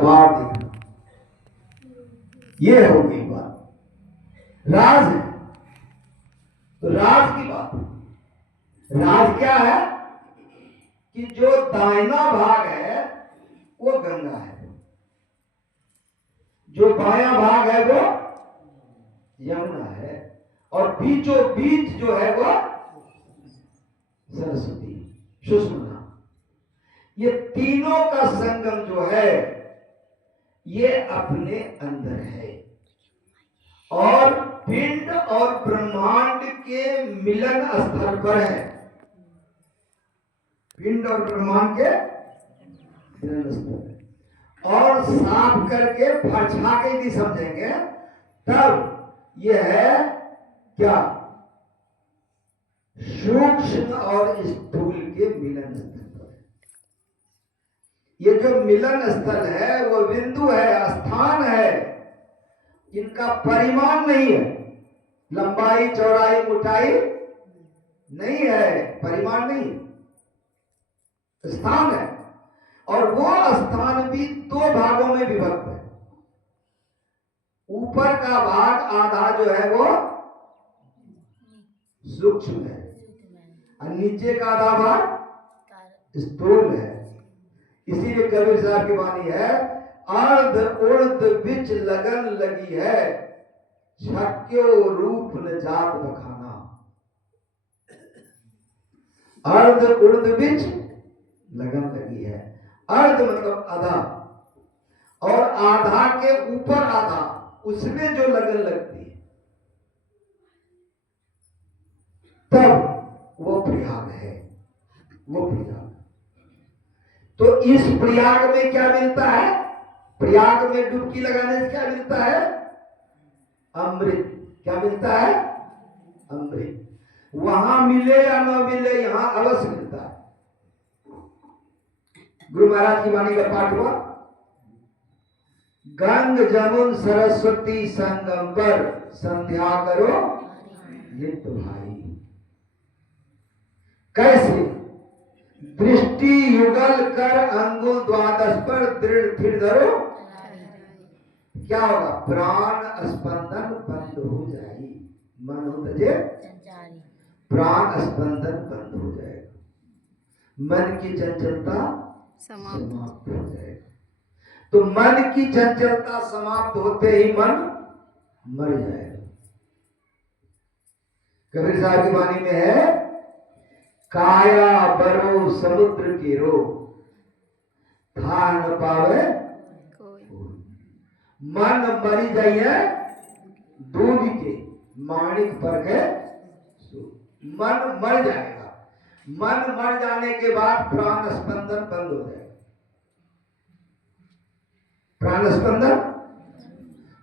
भाव देखना, ये हो गई बात। राज है तो राज की बात, राज क्या है कि जो दाहिना भाग है वो गंगा है, जो बायां भाग है वो यमुना है, और बीचों बीच जो है वो सरस्वती सुषमना। ये तीनों का संगम जो है ये अपने अंदर है, और पिंड और ब्रह्मांड के मिलन स्थल पर है। पिंड और ब्रह्मांड के मिलन स्थल है। और साफ करके फरछा के यदि समझेंगे तब यह है क्या, सूक्ष्म और स्थूल के मिलन स्थल पर। ये जो मिलन स्थल है वो बिंदु है, स्थान है, इनका परिमाण नहीं है, लंबाई चौड़ाई मोटाई नहीं है, परिमाण नहीं, स्थान है। और वो स्थान भी दो भागों में विभक्त है। ऊपर का भाग आधा जो है वो सूक्ष्म है और नीचे का आधा भाग स्थूल है। इसीलिए कबीर साहब की वाणी है, अर्ध उर्ध बिच लगन लगी है, छक्यो रूप न जात बखाना। अर्ध उर्ध बिच लगन लगी है, अर्ध मतलब आधा, और आधा के ऊपर आधा, उसमें जो लगन लगती है तब वो प्रयाग है, वो प्रयाग। तो इस प्रयाग में क्या मिलता है, प्रयाग में डुबकी लगाने से क्या मिलता है, अमृत। क्या मिलता है, अमृत। वहां मिले या न मिले, यहां अवश्य मिलता है। गुरु महाराज की वाणी का पाठ हुआ, गंग जमुन सरस्वती संगम पर संध्या करो नित भाई। कैसे, दृष्टि युगल कर अंगुल द्वादश पर दृढ़ स्थिर धरो। क्या होगा, प्राण स्पंदन बंद हो जाएगी, मन हो तजे प्राण स्पंदन बंद हो जाएगा, मन की चंचलता समाप्त हो जाएगा। तो मन की चंचलता समाप्त होते ही मन मर जाएगा। कबीर साहब की वाणी में है, काया बरो समुद्र की रो, था न पावे मन मरी जाइए दूध के माणिक पर है, मन मर जाएगा। मन मर जाने के बाद प्राण स्पंदन बंद हो जाएगा। प्राण स्पंदन,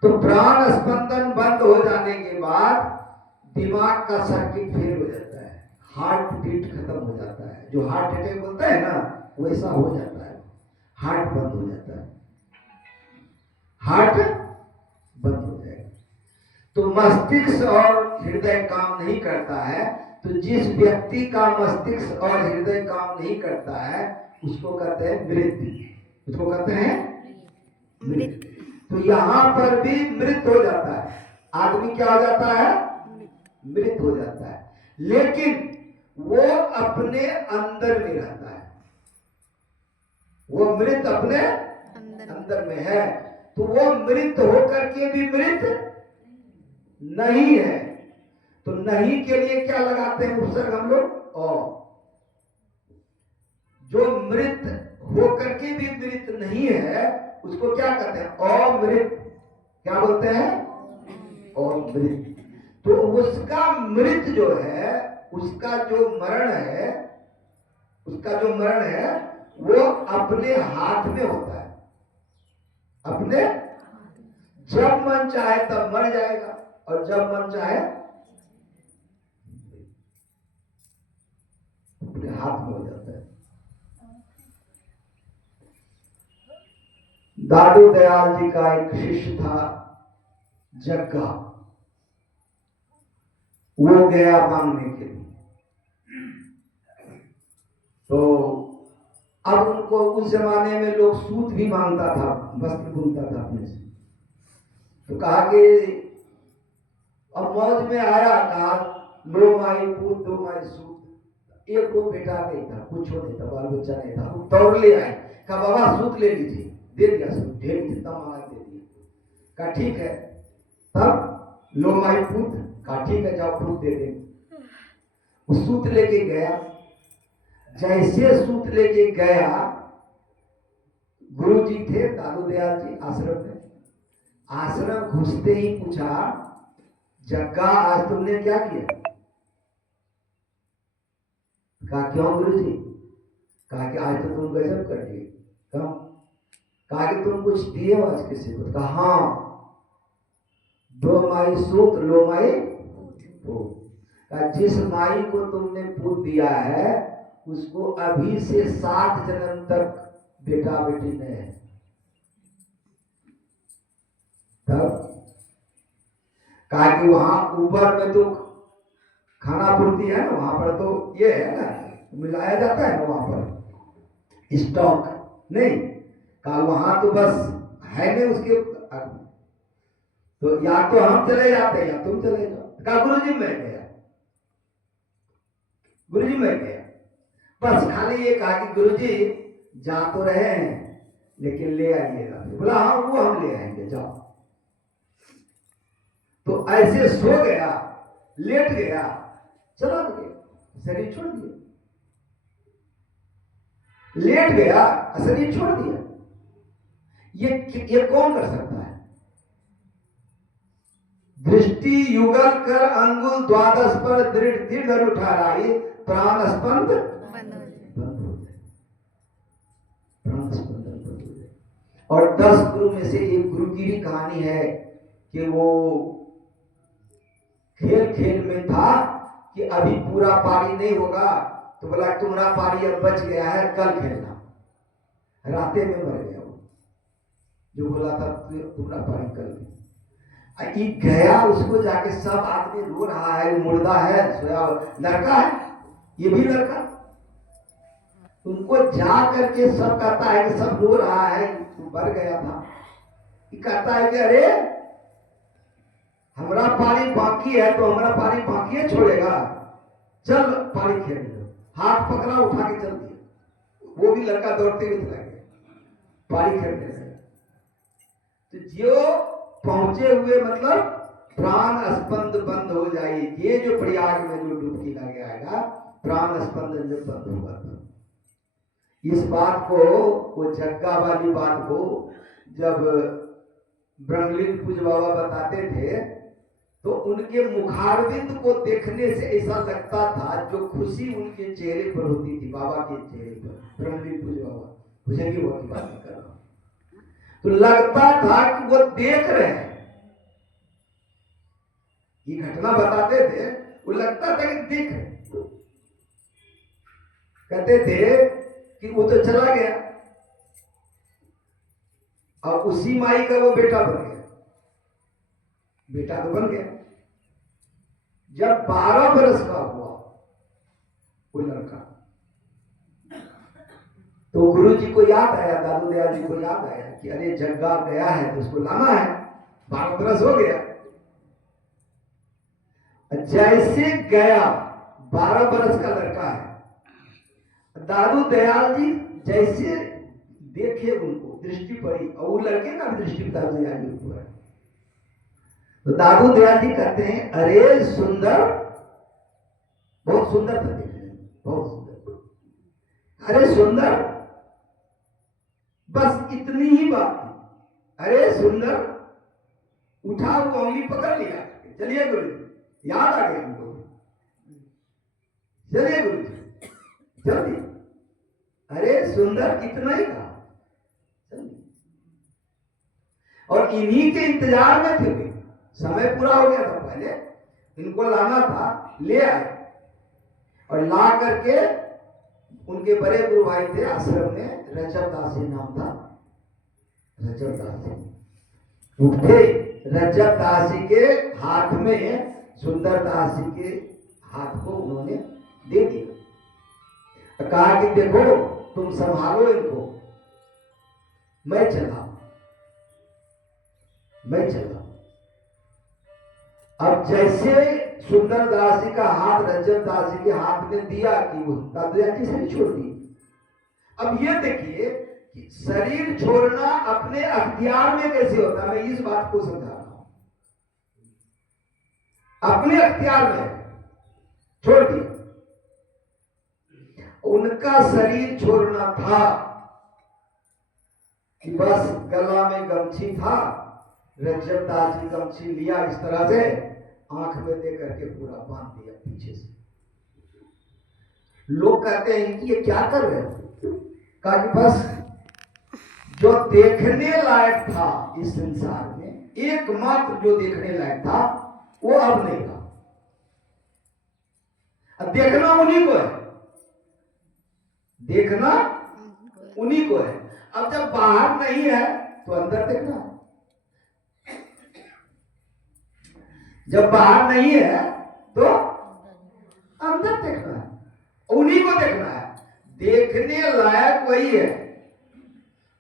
तो प्राण स्पंदन बंद हो जाने के बाद दिमाग का सर्किट फेल हो जाता है, हार्ट बीट खत्म हो जाता है। जो हार्ट अटैक बोलता है ना, वैसा हो जाता है, हार्ट बंद हो जाता है, हार्ट बंद हो जाएगा। तो मस्तिष्क और हृदय काम नहीं करता है। तो जिस व्यक्ति का मस्तिष्क और हृदय काम नहीं करता है उसको कहते हैं मृत। उसको कहते हैं मृत। तो यहां पर भी मृत हो जाता है, आदमी क्या हो जाता है, मृत हो जाता है। लेकिन वो अपने अंदर में रहता है, वो मृत अपने अंदर में है। तो वो मृत होकर के भी मृत नहीं है। तो नहीं के लिए क्या लगाते हैं उपसर्ग हम लोग, जो मृत होकर के भी मृत नहीं है उसको क्या कहते हैं, अमृत। क्या बोलते हैं, अमृत। तो उसका मृत जो है, उसका जो मरण है, उसका जो मरण है वो अपने हाथ में होता है। अपने, जब मन चाहे तब मर जाएगा और जब मन चाहे अपने हाथ में हो जाता है। दादू दयाल जी का एक शिष्य था जग्गा, वो गया मांगने के लिए। तो अब उनको उस जमाने में लोग सूत भी मांगता था, वस्त्र बुनता था अपने से। तो कहा कि अब मौज में आया, कहा लो माई पूत दो माई सूत। एक को बेटा नहीं था, कुछ नहीं था, बाल बच्चा नहीं था। वो दौड़ ले आए, कहा बाबा सूत ले लीजिए। दे दिया सूत, ढेर जितना मांगा दे दिया। कहा ठीक है, तब लो माई पूत, कहा ठीक है जाओ पूत दे दे। वो सूत लेके गया। जैसे सूत लेके गया, गुरु जी थे दादू दयाल जी आश्रम में। आश्रम घुसते ही पूछा, जग्गा आज तुमने क्या किया? कहा क्यों गुरु जी? कहा कि आज तो तुम गजब कर दिए। कहा कि तुम कुछ दिए हो आज किसी को? कहा हाँ, दो माई सूत लो माई पूत। कहा जिस माई को तुमने पूत दिया है उसको अभी से 7 जन्म तक बेटा बेटी नहीं है। तब कहा कि वहां ऊपर में तो खाना पूर्ति है ना, वहां पर तो ये है ना, मिलाया जाता है ना वहां पर स्टॉक नहीं। कहा वहां तो बस है नहीं उसके, तो या तो हम चले जाते या तुम चले जाओ। कहा गुरुजी मैं गया, गुरुजी मैं गया। बस खाली ये कहा कि गुरुजी जा तो रहे हैं लेकिन ले आइएगा। बोला हाँ वो हम ले आएंगे, जाओ। तो ऐसे सो गया, लेट गया, चला गया, शरीर छोड़ दिया। लेट गया, शरीर छोड़ दिया। ये कौन कर सकता है? दृष्टि युगल कर अंगुल द्वादश पर दृढ़ दृढ़ उठा रही, प्राण स्पंद बंद हो जाए, प्राण स्पंद बंद हो जाए। और 10 गुरु में से एक गुरु की भी कहानी है कि वो खेल खेल में था कि अभी पूरा पारी नहीं होगा, तो बोला तुम्हारा पारी अब बच गया है, कल खेलना। राते में मर गया वो जो बोला था तुम्हारा पारी कल। गया, उसको जाके सब आदमी रो रहा है, वो मुर्दा है, सोया लड़का है, ये भी लड़का। उनको जा करके सब कहता है कि सब रो रहा है, मर गया था। कहता है कि अरे हमारा पारी बाकी है, तो हमारा पारी बाकी है छोड़ेगा, चल पारी खेल लो। हाथ पकड़ा, उठा के चल दिया। वो भी लड़का दौड़ते हुए चला गया, पारी खेलने लगा। तो जो पहुंचे हुए मतलब प्राण स्पंद बंद हो जाएगी। ये जो प्रयाग में जो डुबकी लग आएगा, प्राण स्पंद जब बंद होगा तो इस बात को, वो जग्गा वाली बात को जब ब्रह्मलिंग पूज बाबा बताते थे तो उनके मुखारविंद को देखने से ऐसा लगता था जो खुशी उनके चेहरे पर होती थी, बाबा के चेहरे पर। ब्रह्मलिंग पूज बाबा बुझेंगे वो की बात कर रहा हूं। तो लगता था कि वो देख रहे हैं। ये घटना बताते थे, वो लगता था कि देख रहे। कहते थे कि वो तो चला गया और उसी माई का वो बेटा बन गया। बेटा तो बन गया। जब 12 बरस का हुआ वो लड़का, तो गुरु जी को याद आया, दादू दयाल जी को याद आया कि अरे जग्गा गया है तो उसको लाना है, 12 बरस हो गया। जैसे गया, 12 बरस का लड़का है, दादू दयाल जी जैसे देखे उनको दृष्टि पड़ी, और वो लड़के का भी दृष्टि दादू दयाल जी को है। तो दादू दयाल जी कहते हैं अरे सुंदर, बहुत सुंदर था देखने में, बहुत सुंदर। अरे सुंदर, बस इतनी ही बात थी। अरे सुंदर, उठा वो उंगली पकड़ लिया, चलिए गुरु जी, याद आ गया हमको, चलिए गुरु जी जल्दी। अरे सुंदर, इतना ही था। और इन्हीं के इंतजार में थे, समय पूरा हो गया था, पहले इनको लाना था, ले आए। और ला करके उनके बड़े गुरु भाई थे आश्रम में, रजब दासी नाम था, रजब दासी। उठे, रजब दासी के हाथ में सुंदर दासी के हाथ को उन्होंने दे दिया। कहा कि देखो तुम संभालो इनको, मैं चला। अब जैसे सुंदर दास जी का हाथ रज्जब दास जी के हाथ में दिया कि वो दादा जी से छोड़ दी। अब ये देखिए कि शरीर छोड़ना अपने अख्तियार में कैसे होता है, मैं इस बात को समझा रहा हूं। अपने अख्तियार में छोड़ दिया, उनका शरीर छोड़ना था कि बस गला में गमछी था, रज्जब दास जी गमछी लिया इस तरह से, आंख में दे करके पूरा बांध दिया पीछे से। लोग कहते हैं कि ये क्या कर रहे हो, कहा कि बस जो देखने लायक था इस संसार में, एकमात्र जो देखने लायक था वो अब नहीं था। अब देखना उन्हीं को है, देखना उन्हीं को है। अब जब बाहर नहीं है तो अंदर देखना है, जब बाहर नहीं है तो अंदर देखना है, उन्हीं को देखना है। देखने लायक वही है,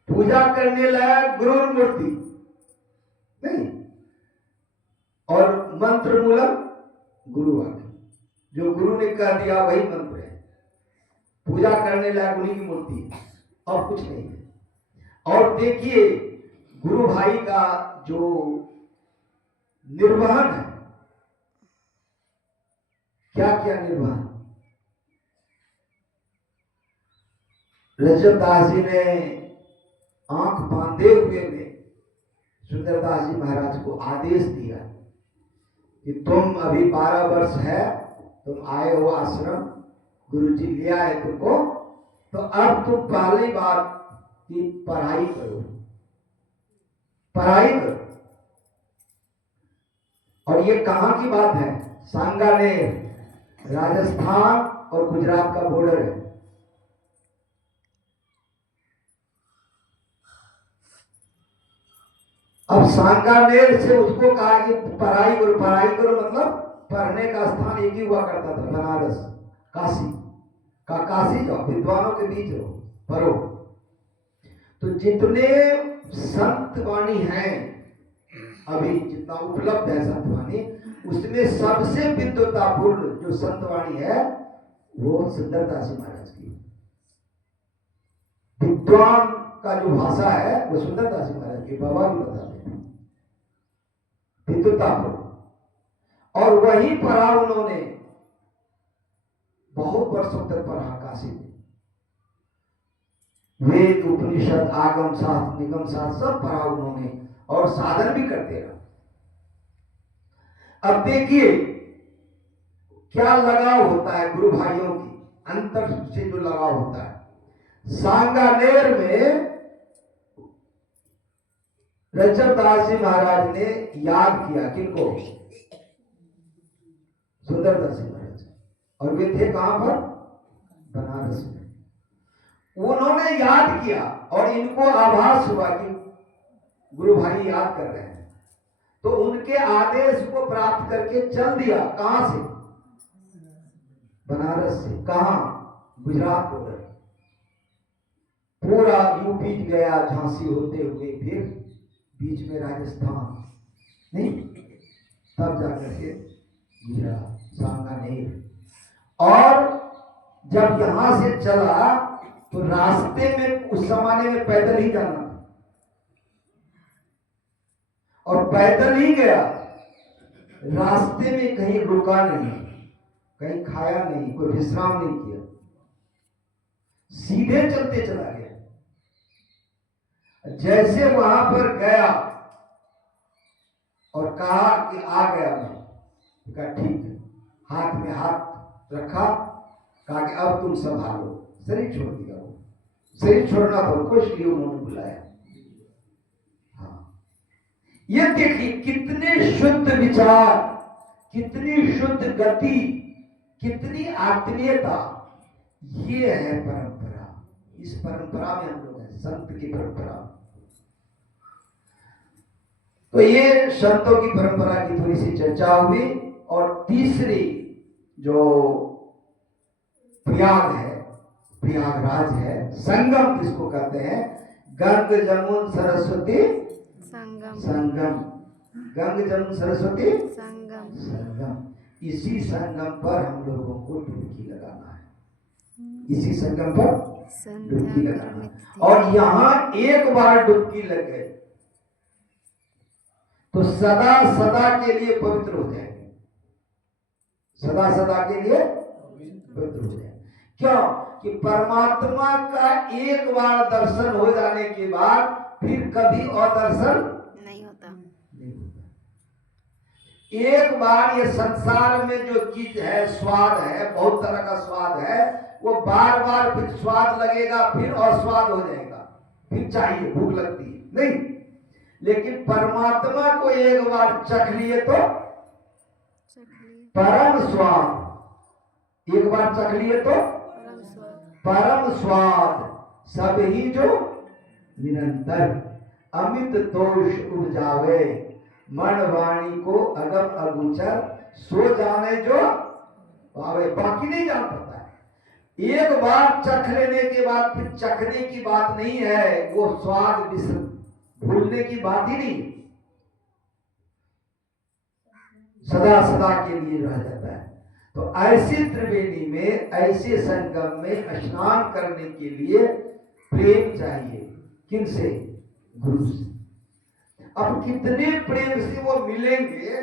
पूजा करने लायक गुरु मूर्ति नहीं, और मंत्र मूलक गुरु वाक्य, जो गुरु ने कह दिया वही मंत्र है। पूजा करने लायक उन्हीं की मूर्ति है और कुछ नहीं है। और देखिए गुरु भाई का जो निर्वहन है, क्या क्या निर्वहन। रज्जब दास जी ने आंख बांधे हुए में सुंदरदास जी महाराज को आदेश दिया कि तुम अभी 12 वर्ष है, तुम आए हो आश्रम, गुरुजी ले आए तुमको, तो अब तुम पहली बार की पढ़ाई करो, पढ़ाई करो। और ये कहां की बात है, सांगानेर, राजस्थान और गुजरात का बॉर्डर है। अब सांगानेर से उसको कहा कि पढ़ाई करो, पढ़ाई करो मतलब पढ़ने का स्थान एक ही हुआ करता था, बनारस, काशी का, काशी जाओ, विद्वानों के बीच रहो, पढ़ो। तो जितने संत वाणी हैं अभी, जितना उपलब्ध है संत वाणी, उसमें सबसे विद्वतापूर्ण जो संत वाणी है वो सुंदरदास जी महाराज की। विद्वान का जो भाषा है वो सुंदरदास जी महाराज की, बाबा भी बताते हैं, विद्वतापूर्ण। और वही पढ़ा उन्होंने, बहुत वर्षों तक पढ़ा काशी में, वेद उपनिषद आगम शास्त्र निगम शास्त्र सब पढ़ा उन्होंने, और साधन भी करते रहे। अब देखिए क्या लगाव होता है गुरु भाइयों की, अंतर से जो लगाव होता है। सांगानेर में रज्जब दास जी महाराज ने याद किया किनको, सुंदरदास जी महाराज, और वे थे कहां पर, बनारस में। उन्होंने याद किया और इनको आभास हुआ कि गुरु भाई याद कर रहे हैं, तो उनके आदेश को प्राप्त करके चल दिया। कहां से, बनारस से। कहां, गुजरात बॉर्डर, पूरा यूपी गया, झांसी होते हुए फिर बीच में राजस्थान, नहीं तब जाकर के गुजरात, सांगानेर। और जब यहां से चला तो रास्ते में उस जमाने में पैदल ही जाना था, और पैदल ही गया, रास्ते में कहीं रुका नहीं, कहीं खाया नहीं, कोई विश्राम नहीं किया, सीधे चलते चला गया। जैसे वहां पर गया और कहा कि आ गया मैं, कहा ठीक है, हाथ में हाथ रखा, कहा कि अब तुम संभालो, शरीर छोड़ दिया। वो शरीर छोड़ना था उनको, इसलिए उन्होंने बुलाया। हाँ, ये देखिए कितने शुद्ध विचार, कितनी शुद्ध गति, कितनी आत्मीयता, ये है परंपरा। इस परंपरा में हम लोग हैं, संत की परंपरा। तो ये संतों की परंपरा की थोड़ी सी चर्चा हुई। और तीसरी जो प्रयाग है, प्रयागराज है। संगम किसको कहते हैं? गंग जमुन सरस्वती संगम। संगम, गंग जमुन सरस्वती संगम। संगम। इसी संगम पर हम लोगों को डुबकी लगाना है, इसी संगम पर डुबकी लगाना है। और यहाँ एक बार डुबकी लग गई तो सदा सदा के लिए पवित्र हो जाएंगे, सदा सदा के लिए पवित्र हो जाएंगे। क्यों? कि परमात्मा का एक बार दर्शन हो जाने के बाद फिर कभी और दर्शन नहीं होता। एक बार ये संसार में जो चीज है, स्वाद है, बहुत तरह का स्वाद है, वो बार बार फिर स्वाद लगेगा, फिर और स्वाद हो जाएगा, फिर चाहिए, भूख लगती है नहीं। लेकिन परमात्मा को एक बार चख लिए तो परम स्वाद, एक बार चख लिए तो परम स्वाद, सब ही जो निरंतर अमित तोष उपजावे, मन वाणी को अगम अगोचर, सो जाने जो पावे। बाकी नहीं जान पाता है। एक बार चख लेने के बाद फिर चखने की बात नहीं है, वो स्वाद भूलने की बात ही नहीं, सदा सदा के लिए रह जाता है। तो ऐसी त्रिवेणी में, ऐसे संगम में स्नान करने के लिए प्रेम चाहिए। किनसे? गुरु से। अब कितने प्रेम से वो मिलेंगे,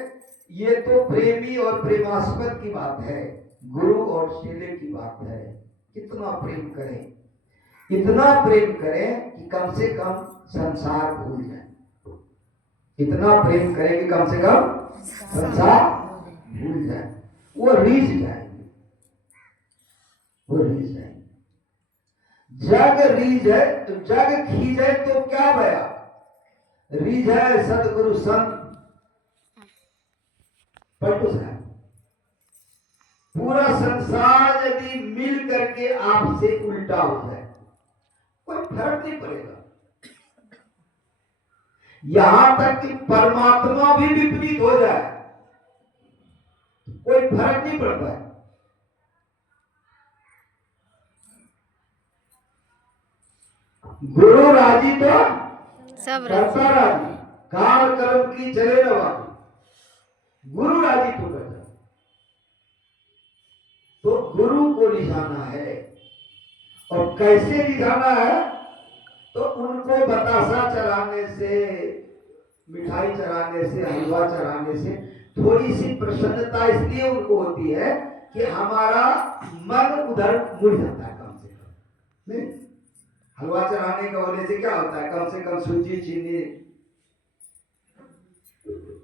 ये तो प्रेमी और प्रेमास्पद की बात है, गुरु और चेले की बात है। कितना प्रेम करें, इतना प्रेम करें कि कम से कम संसार भूल जाए, इतना प्रेम करें कि कम से कम संसार भूल जाए, वो रीझ जाएंगे, वो रीझ जाएंगे। जग रीझ है तो जग खींचे तो क्या भया, रीझ है सदगुरु संत पलटू साहब। पूरा संसार यदि मिल करके आपसे उल्टा हो जाए कोई फर्क नहीं पड़ेगा, यहां तक कि परमात्मा भी विपरीत हो जाए कोई फर्क नहीं पड़ता है। गुरु राजी तो सब करता राजी, काल कर्म की चले न वाली, गुरु राजी तो करता। तो गुरु को रिझाना है, और कैसे रिझाना है? तो उनको बतासा चढ़ाने से, मिठाई चढ़ाने से, हलवा चढ़ाने से थोड़ी सी प्रसन्नता इसलिए उनको होती है कि हमारा मन उधर मुड़ जाता है कम से कम। नहीं, हलवा चढ़ाने का होने से क्या होता है? कम से कम सूजी, चीनी,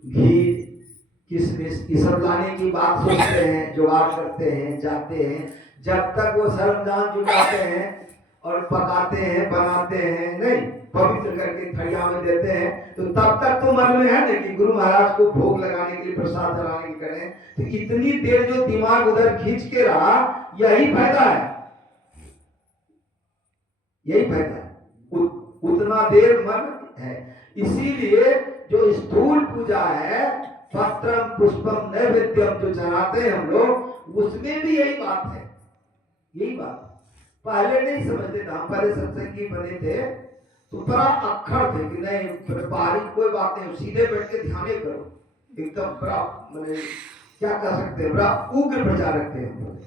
घी, किशमिश ये सब लाने की बात सोचते हैं, जुगाड़ करते हैं, जाते हैं। जब तक वो सरंजाम जुटाते हैं और पकाते हैं, बनाते हैं, नहीं पवित्र करके थड़िया में देते हैं, तो तब तक तो मन में है ना कि गुरु महाराज को भोग लगाने के लिए, प्रसाद चढ़ाने के करें। तो इतनी देर जो दिमाग उधर खींच के रहा, यही फायदा है, यही फायदा है, उतना देर मन है। इसीलिए जो स्थूल पूजा है, पत्रम पुष्पम नैवेद्यम जो चढ़ाते हैं हम लोग, उसमें भी यही बात है, यही बात। पहले नहीं समझते थे हम, पहले सत्संगी बने थे तो बड़ा अक्खड़ थे कि नहीं बाहरी कोई बात नहीं, सीधे बैठ के ध्यान करो, एकदम बड़ा मैंने क्या कह सकते हैं, बड़ा उग्र प्रचारक थे हम लोग,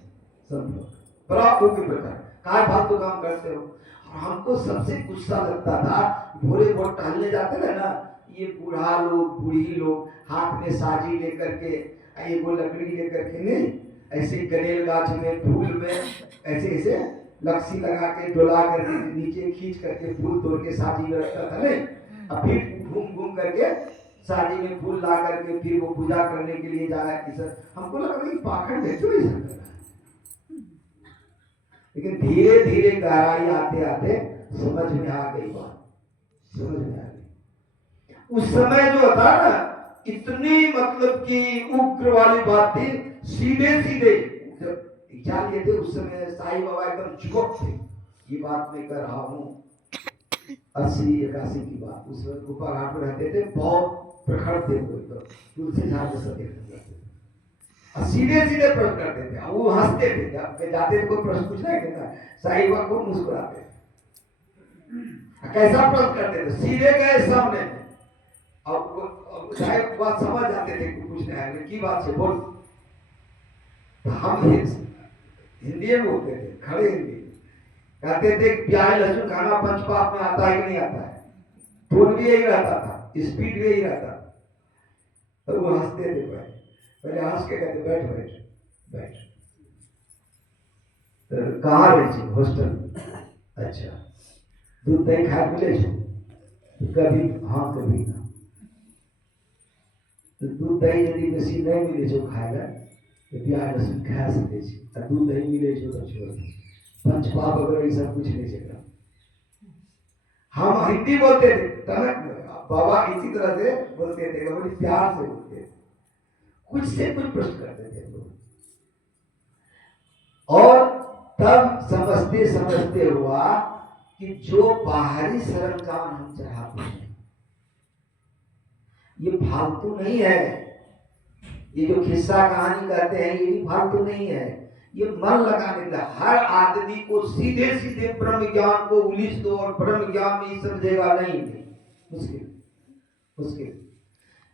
सब लोग बड़ा उग्र प्रचारक। काय फालतू काम करते हो? और हमको सबसे गुस्सा लगता था, भोरे भोर टहलने जाते थे ना, ये बूढ़ा लोग, बूढ़ी लोग हाथ में साजी लेकर के, ये वो लकड़ी लेकर के, नहीं ऐसे कनेल गाछ में, फूल में ऐसे ऐसे लक्सी लगा के, डोला करके, नीचे खींच करके फूल तोड़ के साजी में रखता था, नहीं। अब फिर घूम घूम करके साजी में फूल ला करके फिर वो पूजा करने के लिए जाया। हमको लगा पाखंड है, क्यों ऐसा कर रहा है? लेकिन धीरे धीरे गहराई आते आते समझ में आ गई बात, समझ में आ गई। उस समय जो था ना, इतनी मतलब कि उग्र वाली बात थी, सीधे सीधे क्या लिए थे उस समय साईं बाबा एकदम चुप थे। ये बात मैं कर रहा हूँ 80-81 की बात। उस वक्त ऊपर घाट में रहते थे, बहुत प्रखर थे वो, एकदम तुलसी झाड़ जैसा देखते थे। और सीधे सीधे प्रश्न करते थे, वो हंसते थे। जब वे जाते थे कोई प्रश्न पूछना है साहिबा को मुस्कुराते थे। कैसा प्रश्न करते थे, सीधे गए सामने और साहिब बात समझ जाते थे कि पूछना है की बात से बोल। तो हम हिंदी में बोलते थे, खड़े हिंदी कहते थे प्याज लहसुन खाना पंचपाप में आता है कि नहीं आता है। टोन भी यही रहता था, स्पीड भी यही रहता था। तो वो हंसते थे, पहले हंस के कहते बैठ बैठ बैठ। तो कहाँ रही थी? हॉस्टल। अच्छा, दूध दही खा मिले छो? कभी हाँ कभी ना। तो दूध दही यदि बेसी नहीं मिले छो खाएगा तो प्याज लहसुन खा सके छी। दूध दही मिले छो तो छोड़ दे। पंचपाप अगर ये सब कुछ नहीं चलेगा। हम हिंदी बोलते थे तनक में, बाबा इसी तरह से बोलते थे, बड़ी प्यार से बोलते थे, कुछ से कुछ प्रश्न करते थे लोग। और तब समझते समझते हुआ कि जो बाहरी सरल काम हम चढ़ाते हैं ये फालतू नहीं है। ये जो किस्सा कहानी कहते हैं ये भी फालतू नहीं है। ये मन लगाने का, हर आदमी को सीधे सीधे ब्रह्म ज्ञान को उलिस दो और ब्रह्म ज्ञान में ही समझेगा नहीं, मुश्किल मुश्किल।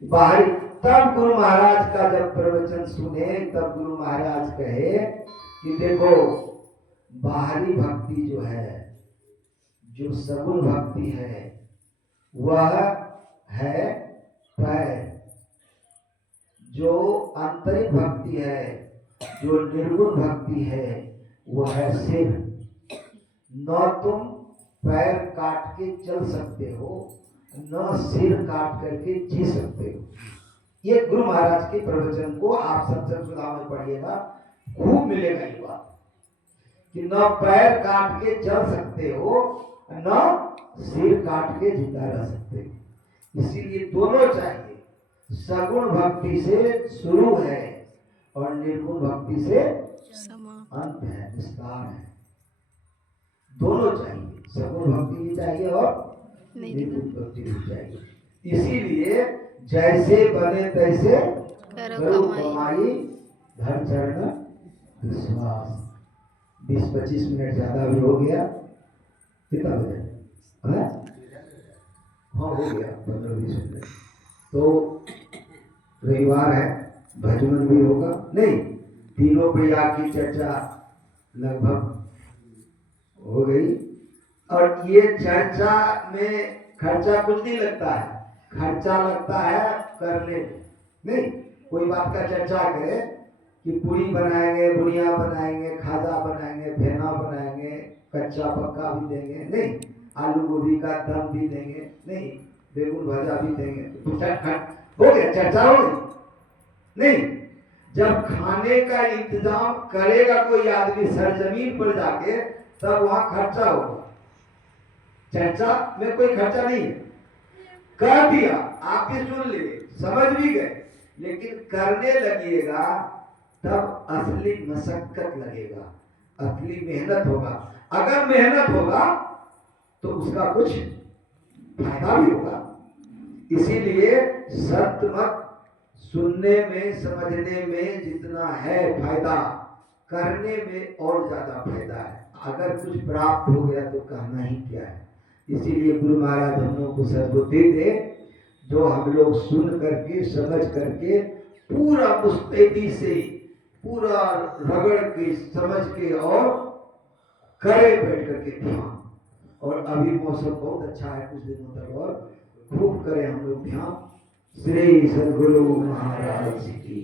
बाहरी तब गुरु महाराज का जब प्रवचन सुने तब गुरु महाराज कहे कि देखो बाहरी भक्ति जो है, जो सगुण भक्ति है वह है पैर, जो आंतरिक भक्ति है, जो निर्गुण भक्ति है वह है सिर। न तुम पैर काट के चल सकते हो, न सिर काट करके जी सकते हो। ये गुरु महाराज के प्रवचन को आप सत्संग सुधा में पढ़िएगा, खूब मिलेगा ये बात कि न पैर काट के चल सकते हो, न सिर काट के जिंदा रह सकते हो। इसीलिए दोनों चाहिए। सगुण भक्ति से शुरू है और निर्गुण भक्ति से अंत है, विस्तार है। दोनों चाहिए, सगुण भक्ति भी चाहिए और निर्गुण भक्ति भी चाहिए। इसीलिए जैसे बने तैसे करो कमाई, धर चरण विश्वास। 20-25 मिनट ज्यादा भी हो गया। कितना बजे? हाँ हो गया 15-20 मिनट। तो रविवार है, भजन भी होगा। नहीं, तीनों प्रिया की चर्चा लगभग हो गई। और ये चर्चा में खर्चा कुछ नहीं लगता है, खर्चा लगता है करने में। नहीं, कोई बात का चर्चा करे कि पूरी बनाएंगे, बुनिया बनाएंगे, खाजा बनाएंगे, भेना बनाएंगे, कच्चा पक्का भी देंगे, नहीं आलू गोभी का दम भी देंगे, नहीं बेगुन भाजा भी देंगे, तो हो गया, चर्चा हो गई। नहीं, जब खाने का इंतजाम करेगा कोई आदमी सरजमीन पर जाके तब वहां खर्चा होगा। चर्चा में कोई खर्चा नहीं है। कर दिया, आप भी सुन लिए, समझ भी गए, लेकिन करने लगिएगा तब असली मशक्कत लगेगा, असली मेहनत होगा। अगर मेहनत होगा तो उसका कुछ फायदा भी होगा। इसीलिए सत्य मत सुनने में समझने में जितना है फायदा, करने में और ज्यादा फायदा है। अगर कुछ प्राप्त हो गया तो कहना ही क्या है। इसीलिए गुरु महाराज हम लोग को सद्बुद्धि दे, जो हम लोग सुन करके समझ करके पूरा मुस्तैदी से पूरा रगड़ के समझ के और करे बैठ करके ध्यान। और अभी मौसम बहुत अच्छा है, कुछ दिनों तक और खूब करें हम लोग ध्यान। श्री सद्गुरु महाराज की